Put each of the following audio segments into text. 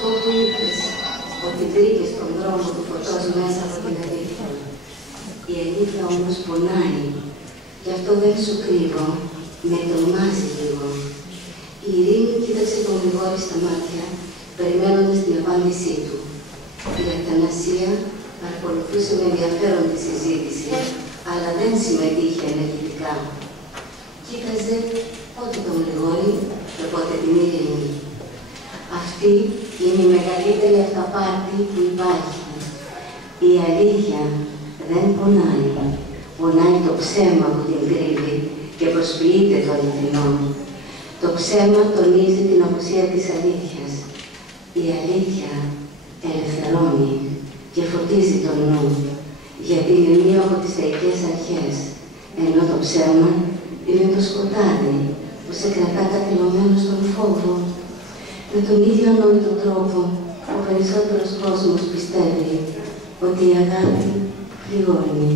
Αυτό που είπες, ότι βρήκες τον δρόμο του φωτός μέσα από την αλήθεια. Η αλήθεια όμως πονάει. Γι' αυτό δεν σου κρύβω, με τρομάζει λίγο. Η Ειρήνη κοίταξε τον Γρηγόρη στα μάτια, περιμένοντας την απάντησή του. Η Αθανασία παρακολουθούσε με ενδιαφέρον τη συζήτηση, αλλά δεν συμμετείχε ενεργητικά. Κοίταζε πότε τον Γρηγόρη και πότε την Ειρήνη. Αυτή είναι η μεγαλύτερη αυταπάτη που υπάρχει. Η αλήθεια δεν πονάει. Πονάει το ψέμα που την κρύβει και προσποιείται το αληθινό. Το ψέμα τονίζει την απουσία της αλήθειας. Η αλήθεια ελευθερώνει και φωτίζει τον νου, γιατί είναι μία από τις θεϊκές αρχές, ενώ το ψέμα είναι το σκοτάδι που σε κρατά κατηλωμένο στον φόβο. Με τον ίδιο ανόητο τρόπο, ο περισσότερος κόσμος πιστεύει ότι η αγάπη πληγώνει.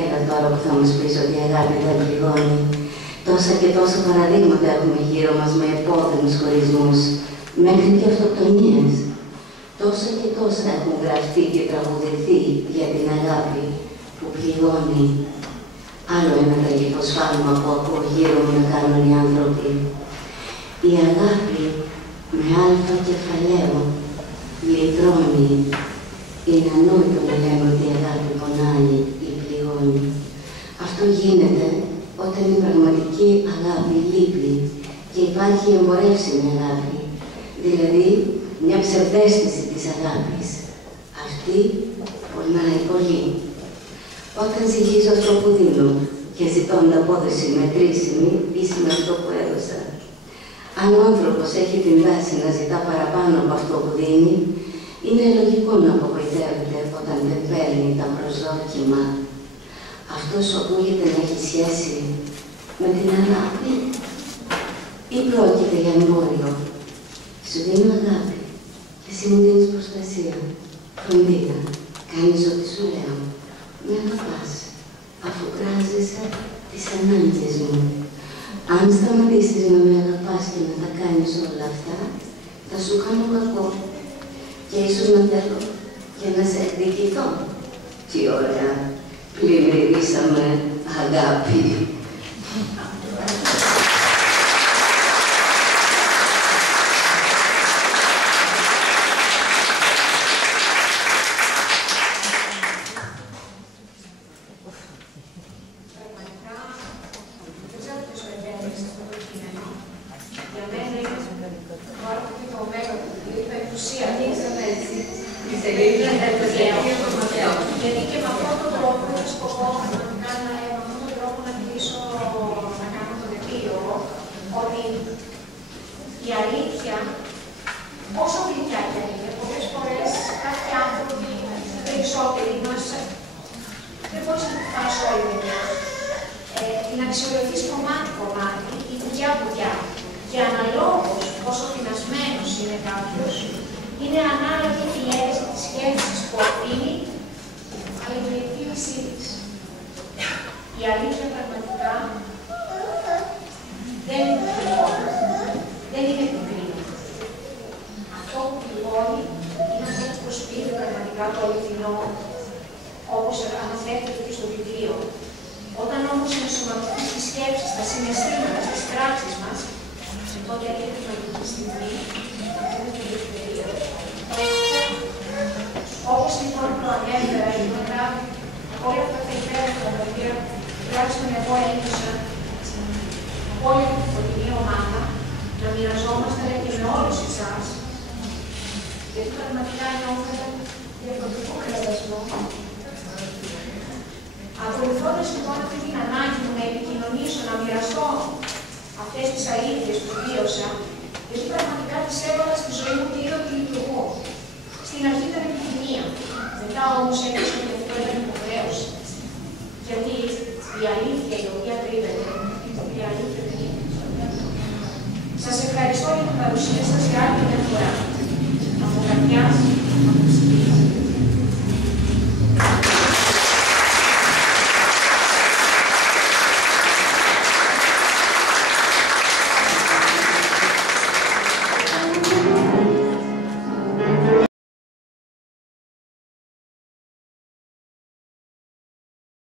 Έλα τώρα που θα μας πεις ότι η αγάπη δεν πληγώνει. Τόσα και τόσα παραδείγματα έχουμε γύρω μας με επώδυνους χωρισμούς, μέχρι και αυτοκτονίες. Τόσα και τόσα έχουν γραφτεί και τραγουδηθεί για την αγάπη που πληγώνει. Άλλο ένα τραγικό σφάλμα που ακούω γύρω μου να κάνουν οι άνθρωποι. Η αγάπη με αλφα κεφαλαίο λυτρώνει. Είναι ανόητο να λέμε ότι η αγάπη πονάει ή πληγώνει. Αυτό γίνεται όταν η πραγματική αγάπη λείπει και υπάρχει η εμπορεύσιμη αγάπη, δηλαδή μια ψευδαίσθηση της αγάπης. Αυτή πονάει πολύ. Όταν ζυγίζω αυτό που δίνω και ζητώ ανταπόδοση μετρήσιμη, ίσως αυτό που έδωσα. Αν ο άνθρωπος έχει την τάση να ζητά παραπάνω από αυτό που δίνει, είναι λογικό να απογοητεύεται όταν δεν παίρνει τα προσδόκιμα. Αυτό σου ακούγεται να έχει σχέση με την αγάπη ή πρόκειται για εμπόριο. Σου δίνω αγάπη και εσύ μου δίνεις προστασία. Φροντίδα, κάνεις ό,τι σου λέω. Με αγαπάς, αφού κράζεσαι τις ανάγκες μου. Αν σταματήσεις να με αγαπάς και να τα κάνεις όλα αυτά, θα σου κάνω κακό. Και ίσως να θέλω και να σε εκδικηθώ. Τι ωραία, πλημμυρίσαμε αγάπη. Γιατί και με αυτόν τον τρόπο έχω σκοπό πραγματικά με αυτόν τον τρόπο να κλείσω, να κάνω το επίλογο, ότι η αλήθεια, όσο γλυκιά και είναι, πολλές φορές κάποιοι άνθρωποι, περισσότεροι μας, δεν μπορείς να το φτάσει όλη μεριά. Την αξιολογείς κομμάτι-κομμάτι ή κουτιά-κουτιά. Και αναλόγως πόσο πεινασμένος είναι κάποιος, είναι ανάλογη η διέλευση της σκέψης που αφήνει, αλλά και η εκτίμησή της. Η αλήθεια πραγματικά δεν είναι πληγώνει, δεν είναι πικρή. Αυτό που πληγώνει είναι αυτό που προσποιείται πραγματικά το αληθινό, όπως αναφέρθηκε και στο βιβλίο. Όταν όμως ενσωματωθείς τις σκέψεις, τα συναισθήματα, τις πράξεις μας, τότε έρχεται η μαγική στιγμή, είναι η ελευθερία. Όπως λοιπόν προανέφερα, η μετά όλα αυτά τα υπέροχα τα οποία τουλάχιστον εγώ ένιωσα από όλη αυτή τη φωτεινή ομάδα, να μοιραζόμαστε και με όλους εσάς, γιατί πραγματικά νιώθω διαφορετικό κραδασμό. Ακολουθώντας λοιπόν αυτή την ανάγκη μου να επικοινωνήσω, να μοιραστώ αυτές τις αλήθειες που βίωσα, γιατί